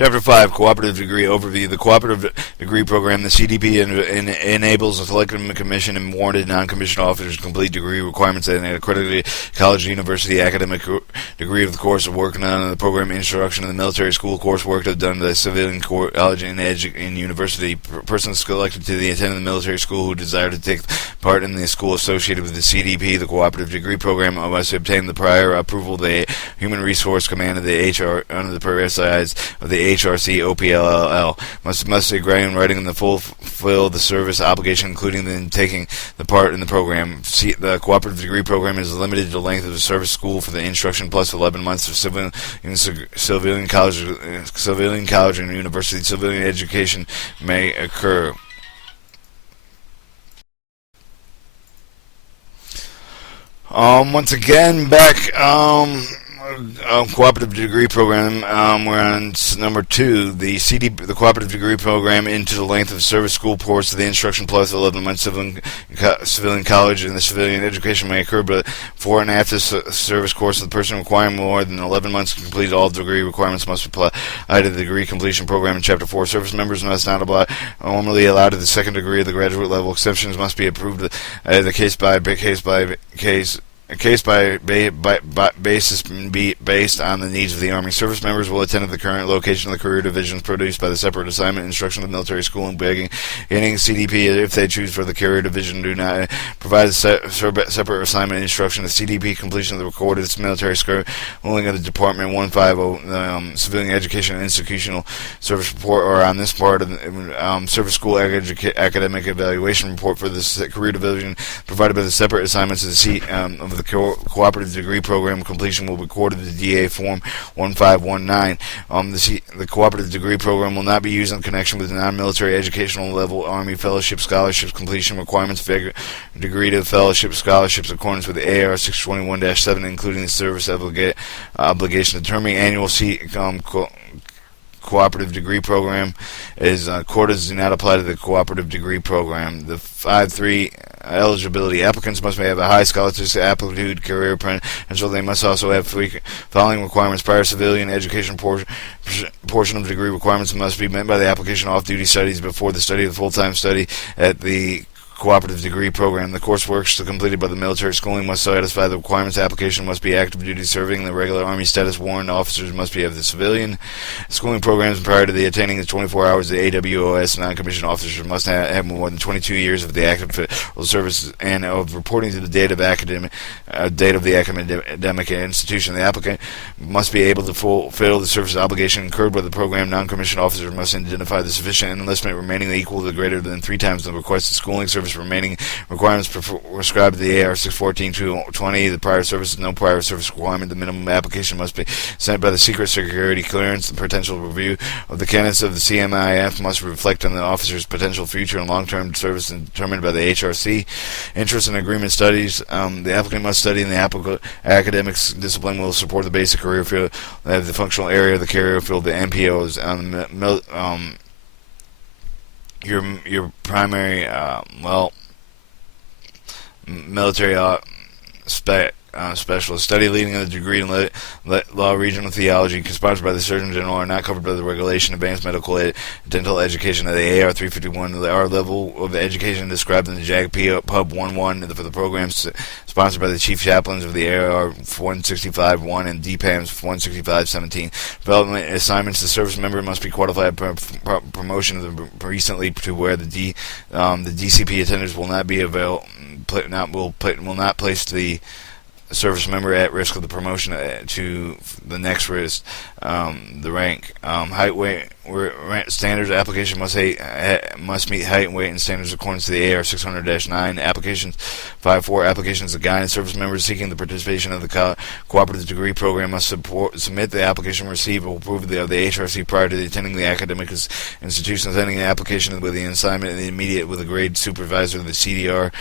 Chapter 5, Cooperative Degree Overview. The Cooperative Degree Program, the CDP, enables a selective commission and warranted non-commissioned officers to complete degree requirements at an accredited college or university academic degree of the course of work on the program instruction in the military school coursework done by civilian college and university. Persons selected to attend the military school who desire to take part in the school associated with the CDP, the Cooperative Degree Program, must obtain the prior approval of the Human Resource Command of the HR under the prerequisites of the HRC OPLL. Must agree in writing the fulfill the service obligation, including in taking the part in the program. The Cooperative Degree Program is limited to the length of the service school for the instruction plus 11 months of civilian college and university civilian education may occur. Once again, back, Cooperative Degree Program, we're on number 2, the Cooperative Degree Program into the length of service school course of the instruction plus 11 months civilian college and the civilian education may occur, but for and after service course, the person requiring more than 11 months to complete all degree requirements must apply to the degree completion program in Chapter 4. Service members must not apply normally allowed to the second degree of the graduate level. Exceptions must be approved the case by case. A case by basis be based on the needs of the Army. Service members will attend at the current location of the career divisions produced by the separate assignment instruction of the military school and beginning CDP if they choose for the career division do not provide a separate assignment instruction. The CDP completion of the recorded military schooling of the Department 150 Civilian Education and Institutional Service Report or on this part of the Service School Academic Evaluation Report for the career division provided by the separate assignments of the Cooperative Degree Program completion will be recorded in the DA Form 1519. The Cooperative Degree Program will not be used in connection with the non-military educational level Army fellowship scholarships completion requirements, degree to fellowship scholarships in accordance with the AR 621-7, including the service obligation. Determining annual Cooperative Degree Program is quotas do not apply to the Cooperative Degree Program. The 5.3 eligibility applicants must have a high scholastic aptitude career potential. They must also have following requirements: prior civilian education portion of degree requirements must be met by the application off-duty studies before the study of the full-time study at the Cooperative Degree Program. The coursework completed by the military schooling must satisfy the requirements. Application must be active duty serving. The regular Army status warrant officers must be of the civilian schooling programs prior to the attaining the 24 hours. The AWOS non-commissioned officers must have more than 22 years of the active federal service and of reporting to the date of the academic institution. The applicant must be able to fulfill the service obligation incurred by the program. Non-commissioned officers must identify the sufficient enlistment remaining equal to greater than 3 times the requested schooling service remaining requirements prescribed to the AR 614-220. The prior service is no prior service requirement. The minimum application must be sent by the Secret Security Clearance. The potential review of the candidates of the CMIF must reflect on the officer's potential future and long-term service determined by the HRC. Interest in agreement studies. The applicant must study in the academics discipline will support the basic career field. They have the functional area of the career field. The MPOs your primary military specialist. Study leading of the degree in law, regional theology, sponsored by the Surgeon General, are not covered by the regulation. Advanced medical dental education at the AR 351. The R level of education described in the JAG Pub 11 for the programs sponsored by the Chief Chaplains of the AR 165-1 and DPAMS 165-17. Development assignments. The service member must be qualified promotion of the recently to where the DCP attenders will not be will not place the service member at risk of the promotion to the next risk, the rank. Height, weight, standards. Application must meet height and weight and standards according to the AR 600-9. Applications 5.4. Applications of guidance. Service members seeking the participation of the Cooperative Degree Program must submit the application received or approve of the HRC prior to attending the academic institution. Attending the application with the assignment and the immediate with a grade supervisor of the CDR.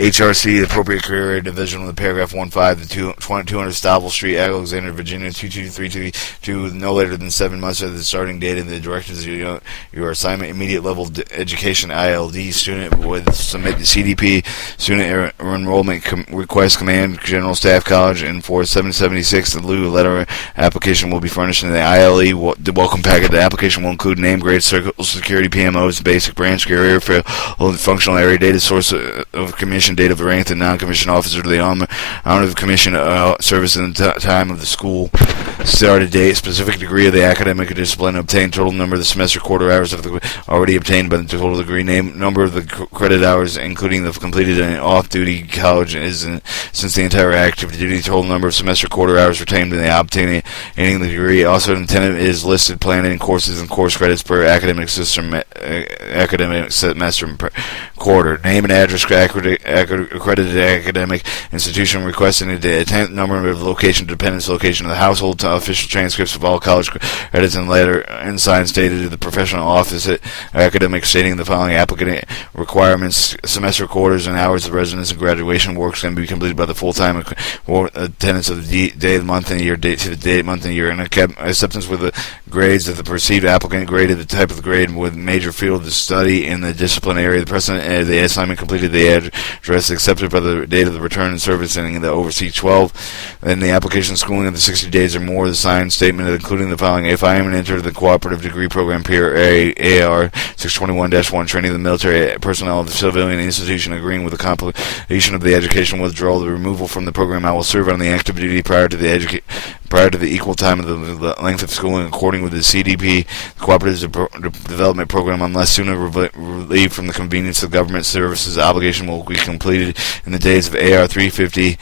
HRC, the appropriate career area division of the paragraph 1.5, the 200 Stabile Street, Alexandria, Virginia, 22322, no later than 7 months after the starting date of the directives of your assignment. Immediate level education ILD student would submit the CDP student enrollment request command, General Staff College, and for 776, the lieu letter application will be furnished in the ILE. The welcome packet. The application will include name, grade, Social Security, PMOs, basic branch, career, functional area, data, source of commission, date of rank, the non-commissioned officer, the honor of commission service in the time of the school started date, specific degree of the academic discipline obtained, total number of the semester quarter hours of the already obtained by the total degree, number of the credit hours, including the completed and off-duty college since the entire active duty, total number of semester quarter hours retained in the obtaining the degree. Also intended is listed planning courses and course credits per academic semester per quarter. Name and address accredited academic institution requesting the attendance number of location, dependence location of the household, official transcripts of all college credits and letter and signs dated to the professional office at academic stating the following applicant requirements: semester quarters and hours of residence and graduation works can be completed by the full-time attendance of the day, the month, and year, date to the date, month, and year, and acceptance with the grades of the perceived applicant, graded the type of the grade with major field of study in the discipline area, the precedent the assignment completed, the address accepted by the date of the return and service, and the overseas 12, and the application schooling of the 60 days or more, the signed statement including the following: if I am an enter the cooperative degree program AR 621-1 training of the military personnel of the civilian institution agreeing with the completion of the education withdrawal, the removal from the program, I will serve on the active duty prior to the equal time of the length of schooling according with the CDP, the Cooperative Development Program, unless sooner relieved from the convenience of government services. The obligation will be completed in the days of AR 350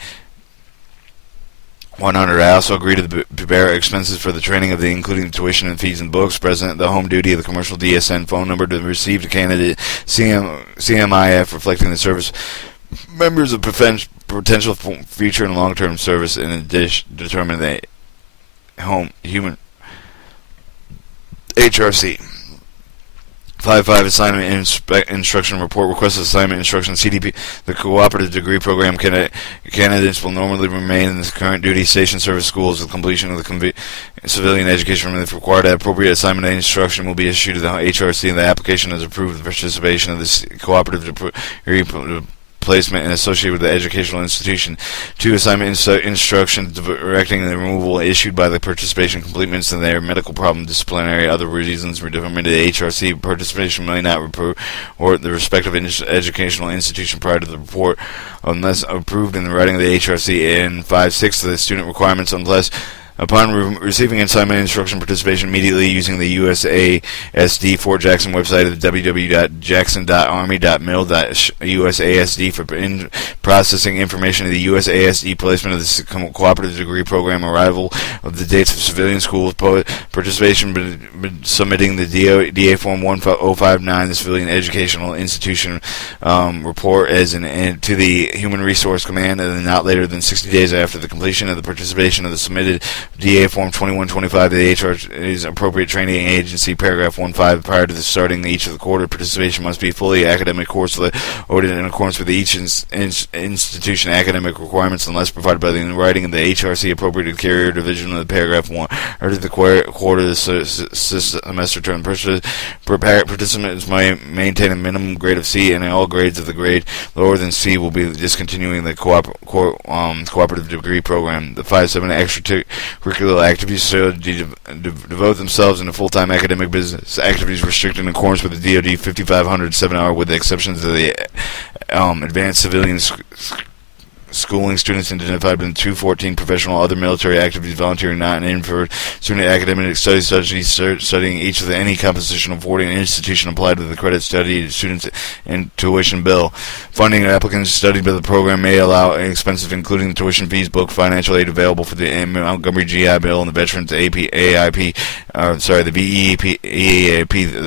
100. I also agree to bear expenses for the training of the including tuition and fees and books. Present the home duty of the commercial DSN phone number to receive the candidate CMIF reflecting the service members of potential future and long-term service, in addition determine the home human HRC. 5.5 Assignment Instruction Report. Request assignment instruction CDP. The Cooperative Degree Program candidates will normally remain in the current duty station service schools with completion of the civilian education. If required, appropriate assignment instruction will be issued to the HRC, and the application is approved with participation of the Cooperative Degree placement and associated with the educational institution. 2. Assignment instruction directing the removal issued by the participation completements in their medical problem, disciplinary, other reasons were determined to the HRC. Participation may not report the respective educational institution prior to the report unless approved in the writing of the HRC. And 5.6 the student requirements unless upon receiving assignment instruction, participation immediately using the USASD Fort Jackson website at www.jackson.army.mil.usasd for processing information of the USASD placement of the Cooperative Degree Program, arrival of the dates of civilian schools, participation submitting the DA Form 1059, the Civilian Educational Institution report as to the Human Resource Command, and not later than 60 days after the completion of the participation of the submitted DA Form 2125 to the HR's appropriate training agency, paragraph 1.5, prior to the starting each of the quarter. Participation must be fully academic course ordered in accordance with each institution academic requirements unless provided by the writing of the HRC appropriate carrier division of the paragraph 1 or to the quarter of the semester term. Participants might maintain a minimum grade of C, and all grades of the grade lower than C will be discontinuing the cooperative degree program. The 5.7 extracurricular activities so devote themselves into full-time academic business activities restricted in accordance with the DoD 5500 7-hour with the exceptions of the advanced civilian schooling students identified in 214 professional other military activities volunteering not in for student academic studies studying each of any composition affording institution applied with the credit study students and tuition bill. Funding applicants studied by the program may allow expenses including the tuition fees, book, financial aid available for the Montgomery GI Bill and the Veterans AIP, the VEAP.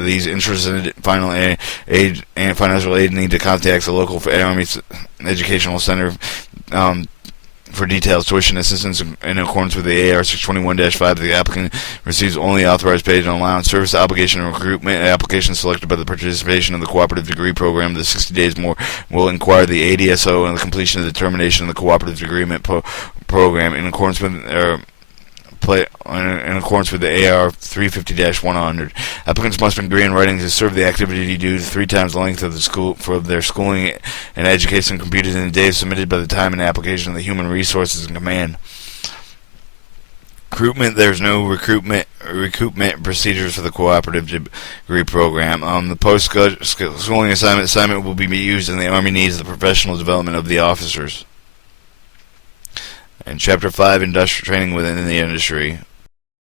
These interested final aid and financial aid need to contact the local Army Educational Center For details, tuition assistance in accordance with the AR 621-5, the applicant receives only authorized paid and allowance service obligation and recruitment application selected by the participation in the cooperative degree program. The 60 days more will inquire the ADSO and the completion of the termination of the cooperative agreement program in accordance with in accordance with the AR 350-100. Applicants must agree in writing to serve the activity due to 3 times the length of the school for their schooling and education computed in the days submitted by the time and application of the Human Resources and Command. Recruitment, there's no recoupment procedures for the cooperative degree program. The post-schooling assignment will be used in the Army needs the professional development of the officers. And Chapter 5, Industrial Training within the Industry.